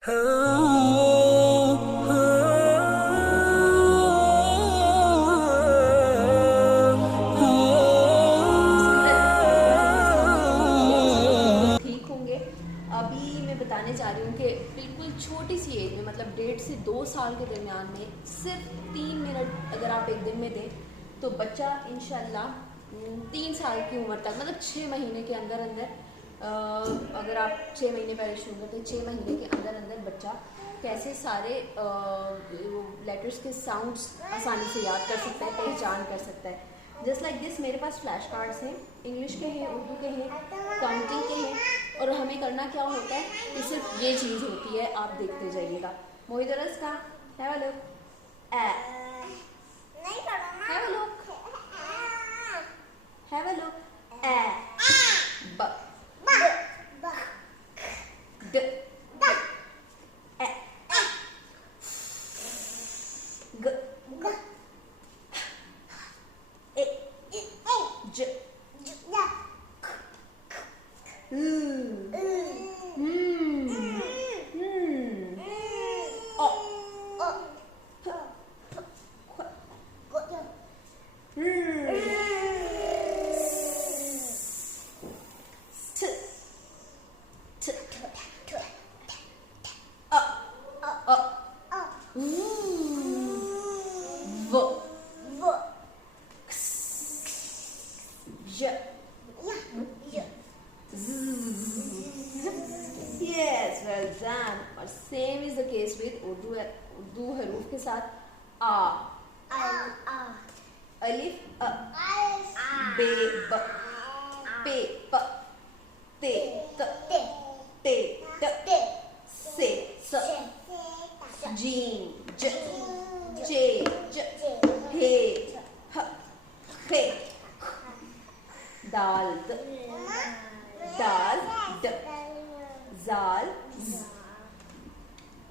ठीक होंगे। अभी मैं बताने जा रही हूँ कि बिल्कुल छोटी सी एज में मतलब 1.5 से 2 साल के दरमियान में सिर्फ 3 मिनट अगर आप एक दिन में दें तो बच्चा इंशाल्लाह 3 साल की उम्र तक मतलब 6 महीने के अंदर अंदर अगर आप 6 महीने पहले शुरू करते हैं 6 महीने के अंदर अंदर बच्चा कैसे सारे लेटर्स के साउंड्स आसानी से याद कर सकता है, पहचान कर सकता है। जस्ट लाइक दिस मेरे पास फ्लैश कार्ड्स हैं, इंग्लिश के हैं, उर्दू के हैं, काउंटिंग के हैं, और हमें करना क्या होता है कि सिर्फ ये चीज़ होती है, आप देखते जाइएगा। मोहिदरस का है वालो ए नहीं करना है वालो है वालो ए ब ड ए ग ए ज Yes, well done. और same is the case with Urdu हरूफ के साथ आ अलिफ बे ब पे प ते ट से स जीम ज जे ज हे ह खे दाल द जाल ज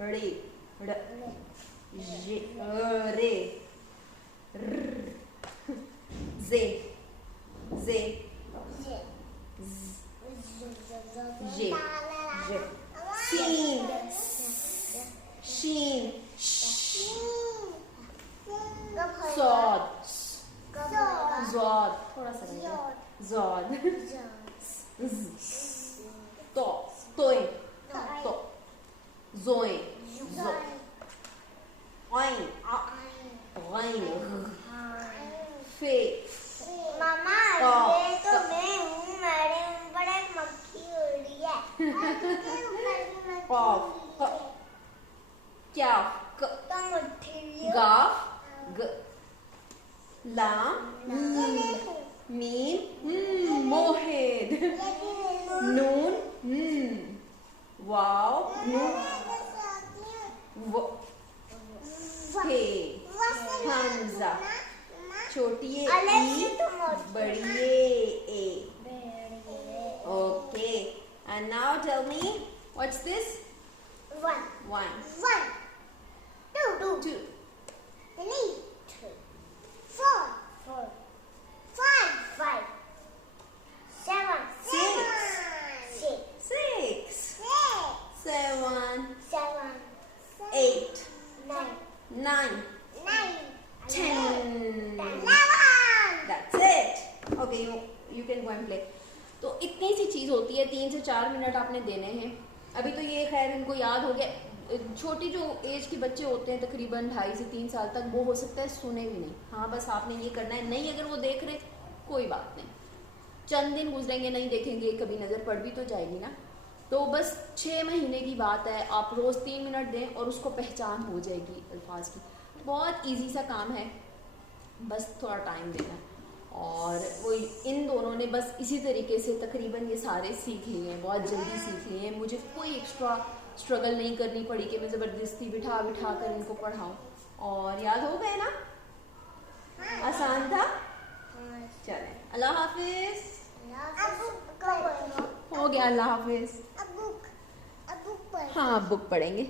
रे ड़ रे र जे जे जे सीन शीन सौद जौद थोड़ा सा जौद तो तोय तो जोए जो आइन आइन फे मामा ये तो मैं हूँ, मेरे ऊपर एक मक्खी उड़ी है। कॉफ क्या क तो मुट्ठी गाफ ग लाम मीम मोहिद नून वाव नून हे हमजा छोटी ई बड़ी ए okay and now tell me what's this one two 4 5 7 6 7 8 9 10 that's it okay you can go and play। तो इतनी सी चीज होती है, 3 से 4 मिनट आपने देने हैं। अभी तो ये खैर इनको याद हो गया। छोटी जो एज के बच्चे होते हैं तकरीबन 2.5 से 3 साल तक, वो हो सकता है सुने भी नहीं। हाँ बस आपने ये करना है, नहीं अगर वो देख रहे कोई बात नहीं, चंद दिन गुजरेंगे नहीं देखेंगे, कभी नजर पड़ भी तो जाएगी ना। तो बस 6 महीने की बात है, आप रोज 3 मिनट दें और उसको पहचान हो जाएगी अल्फाज की। बहुत इजी सा काम है, बस थोड़ा टाइम देना है। और वो इन दोनों ने बस इसी तरीके से तकरीबन ये सारे सीख लिए हैं, बहुत जल्दी सीख लिए हैं। मुझे कोई एक्स्ट्रा स्ट्रगल नहीं करनी पड़ी कि मैं ज़बरदस्ती बिठा कर इनको पढ़ाऊँ। और याद हो गए ना, आसान था। चलें, अल्लाह हाफिज। हो गया, अल्लाह हाफिज। अब बुक हाँ बुक पढ़ेंगे।